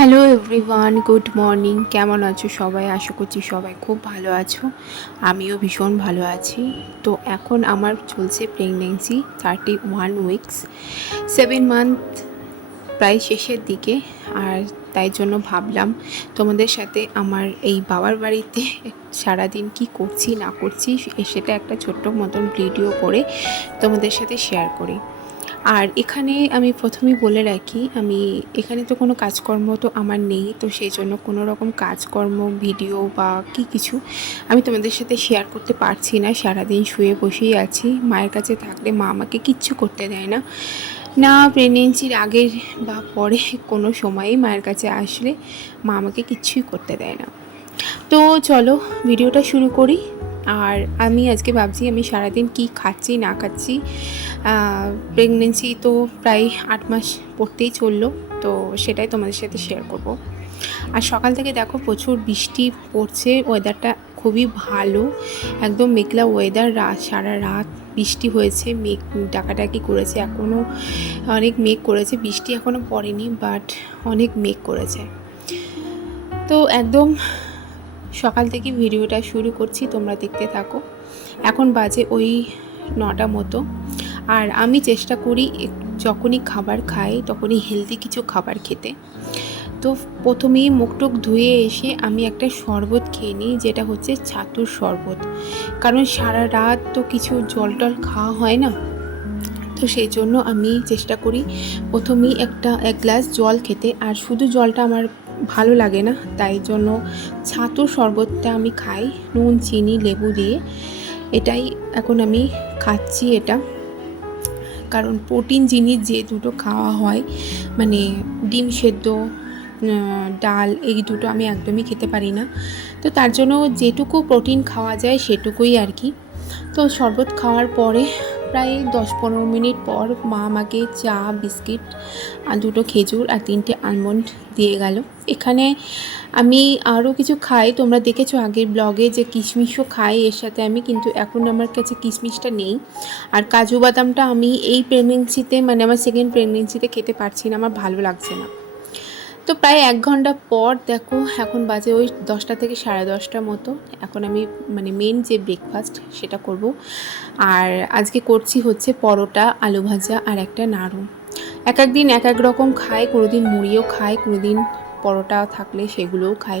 Hello everyone, good morning. কেমন আছো সবাই? আশা করছি সবাই খুব ভালো আছো। আমিও ভীষণ ভালো আছি। তো এখন আমার চলছে প্রেগনেন্সি 31 উইকস, 7 মান্থ প্রায় শেষের দিকে। আর তাই জন্য ভাবলাম তোমাদের সাথে আমার এই বাবার বাড়িতে সারাদিন কি করছি না করছি সেটা একটা ছোট্ট মতন ভিডিও করে তোমাদের সাথে শেয়ার করি। আর এখানে আমি প্রথমেই বলে রাখি, আমি এখানে তো কোনো কাজকর্ম তো আমার নেই, তো সেই জন্য কোনো রকম কাজকর্ম ভিডিও বা কিছু আমি তোমাদের সাথে শেয়ার করতে পারছি না। সারাদিন শুয়ে বসেই আছি। মায়ের কাছে থাকলে মা আমাকে কিচ্ছু করতে দেয় না, না প্রেগনেন্সির আগের বা পরে কোনো সময়ই মায়ের কাছে আসলে মা আমাকে কিচ্ছুই করতে দেয় না। তো চলো ভিডিওটা শুরু করি। আর আমি আজকে ভাবছি আমি সারাদিন কি খাচ্ছি না খাচ্ছি। প্রেগনেন্সি তো প্রায় 8 মাস পড়তেই চললো, তো সেটাই তোমাদের সাথে শেয়ার করব। আর সকাল থেকে দেখো প্রচুর বৃষ্টি পড়ছে, ওয়েদারটা খুবই ভালো, একদম মেঘলা ওয়েদার। সারা রাত বৃষ্টি হয়েছে, মেঘ ডাকাডাকি করেছে, এখনও অনেক মেঘ করেছে, বৃষ্টি এখনও পড়েনি বাট অনেক মেঘ করেছে। তো একদম সকাল থেকে ভিডিওটা শুরু করছি, তোমরা দেখতে থাকো। এখন বাজে ওই 9টা মতো। আর আমি চেষ্টা করি যখনই খাবার খাই তখনই হেলদি কিছু খাবার খেতে। তো প্রথমেই মুখটুক ধুয়ে এসে আমি একটা শরবত খেয়ে নিই, যেটা হচ্ছে ছাতুর শরবত। কারণ সারা রাত তো কিছু জল টল খাওয়া হয় না, তো সেই জন্য আমি চেষ্টা করি প্রথমেই এক গ্লাস জল খেতে। আর শুধু জলটা আমার ভালো লাগে না, তাই জন্য ছাতুর শরবতটা আমি খাই নুন চিনি লেবু দিয়ে। এটাই এখন আমি খাচ্ছি এটা, কারণ প্রোটিন জিনিস যে দুটো খাওয়া হয়, মানে ডিম সেদ্ধ, ডাল, এই দুটো আমি একদমই খেতে পারি না। তো তার জন্য যেটুকু প্রোটিন খাওয়া যায় সেটুকুই আর কি। তো শরবত খাওয়ার পরে প্রায় 10-15 মিনিট পর মা আমাকে চা, বিস্কিট আর 2টো খেজুর আর 3টে আলমন্ড দিয়ে গেল। এখানে আমি আরও কিছু খাই, তোমরা দেখেছো আগের ব্লগে যে কিশমিশও খাই এর সাথে আমি, কিন্তু এখন আমার কাছে কিশমিশটা নেই। আর কাজু বাদামটা আমি এই প্রেগনেন্সিতে, মানে আমার সেকেন্ড প্রেগনেন্সিতে খেতে পারছি না, আমার ভালো লাগছে না। তো প্রায় 1 ঘন্টা পর দেখো এখন বাজে ওই 10টা থেকে 10:30 মতো। এখন আমি মানে মেন যে ব্রেকফাস্ট সেটা করব। আর আজকে করছি হচ্ছে পরোটা, আলু ভাজা আর একটা নাড়ু। এক দিন এক রকম খাই, কোনো দিন মুড়িও খাই, কোনো দিন পরোটা থাকলে সেগুলোও খাই,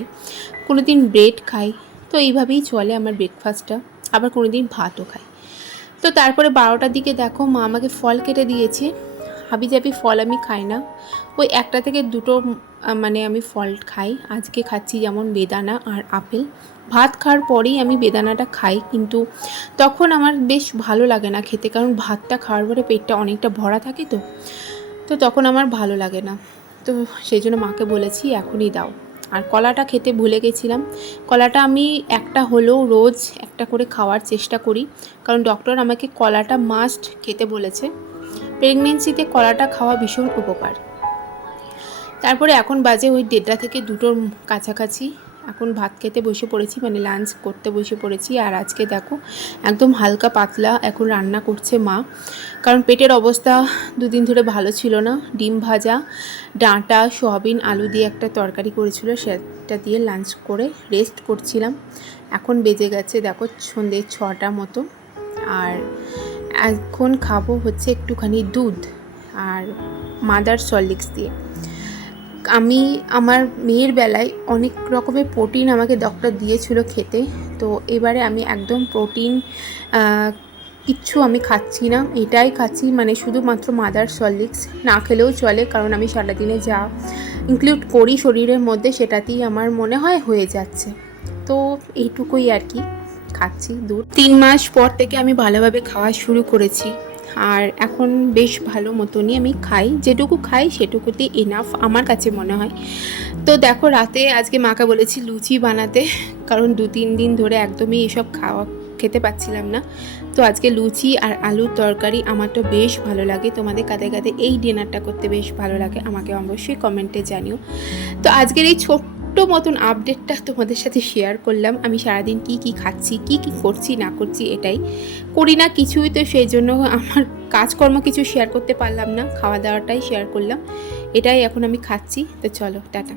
কোনো দিন ব্রেড খাই। তো এইভাবেই চলে আমার ব্রেকফাস্টটা। আবার কোনো দিন ভাতও খাই। তো তারপরে 12টার দিকে দেখো মা আমাকে ফল কেটে দিয়েছে। হাবিজাবি ফল আমি খাই না, ওই 1টা থেকে 2টো মানে আমি ফল খাই। আজকে খাচ্ছি যেমন বেদানা আর আপেল। ভাত খাওয়ার পরেই আমি বেদানাটা খাই, কিন্তু তখন আমার বেশ ভালো লাগে না খেতে, কারণ ভাতটা খাওয়ার পরে পেটটা অনেকটা ভরা থাকে, তো তখন আমার ভালো লাগে না। তো সেই জন্য মাকে বলেছি এখনই দাও। আর কলাটা খেতে ভুলে গেছিলাম। কলাটা আমি একটা হলেও রোজ একটা করে খাওয়ার চেষ্টা করি, কারণ ডক্টর আমাকে কলাটা মাস্ট খেতে বলেছে। প্রেগনেন্সিতে কলাটা খাওয়া ভীষণ উপকার। তারপরে এখন বাজে ওই 1:30 থেকে 2টোর কাছাকাছি। এখন ভাত খেতে বসে পড়েছি, মানে লাঞ্চ করতে বসে পড়েছি। আর আজকে দেখো একদম হালকা পাতলা এখন রান্না করছে মা, কারণ পেটের অবস্থা 2 দিন ধরে ভালো ছিল না। ডিম ভাজা, ডাঁটা, সয়াবিন, আলু দিয়ে একটা তরকারি করেছিল, সেটা দিয়ে লাঞ্চ করে রেস্ট করছিলাম। এখন বেজে গেছে দেখো সন্ধ্যে 6টা মতো। আর এখন খাবো হচ্ছে একটুখানি দুধ আর মাদার সলিক্স দিয়ে। আমি আমার মেয়ের বেলায় অনেক রকমের প্রোটিন আমাকে ডক্টর দিয়েছিল খেতে, তো এবারে আমি একদম প্রোটিন কিচ্ছু আমি খাচ্ছি না, এটাই খাচ্ছি, মানে শুধুমাত্র মাদার সলিক্স। না খেলেও চলে, কারণ আমি সারাদিনে যা ইনক্লুড করি শরীরের মধ্যে সেটাতেই আমার মনে হয় হয়ে যাচ্ছে। তো এইটুকুই আর কি খাচ্ছি দুধ। 3 মাস পর থেকে আমি ভালোভাবে খাওয়া শুরু করেছি, আর এখন বেশ ভালো মতনই আমি খাই, যেটুকু খাই সেটুকুতে এনাফ আমার কাছে মনে হয়। তো দেখো রাতে আজকে মাকে বলেছি লুচি বানাতে, কারণ 2-3 দিন ধরে একদমই এসব খেতে পাচ্ছিলাম না। তো আজকে লুচি আর আলুর তরকারি আমার তো বেশ ভালো লাগে। তোমাদের কাদের কাদের এই ডিনারটা করতে বেশ ভালো লাগে আমাকে অবশ্যই কমেন্টে জানিও। তো আজকের এই ছোট্ট মতন আপডেটটা তোমাদের সাথে শেয়ার করলাম। আমি সারাদিন কি খাচ্ছি, কি করছি না করছি, এটাই করি না কিছুই, তো সেই জন্য আমার কাজকর্ম কিছু শেয়ার করতে পারলাম না, খাওয়া দাওয়াটাই শেয়ার করলাম। এটাই এখন আমি খাচ্ছি। তো চলো টাটা।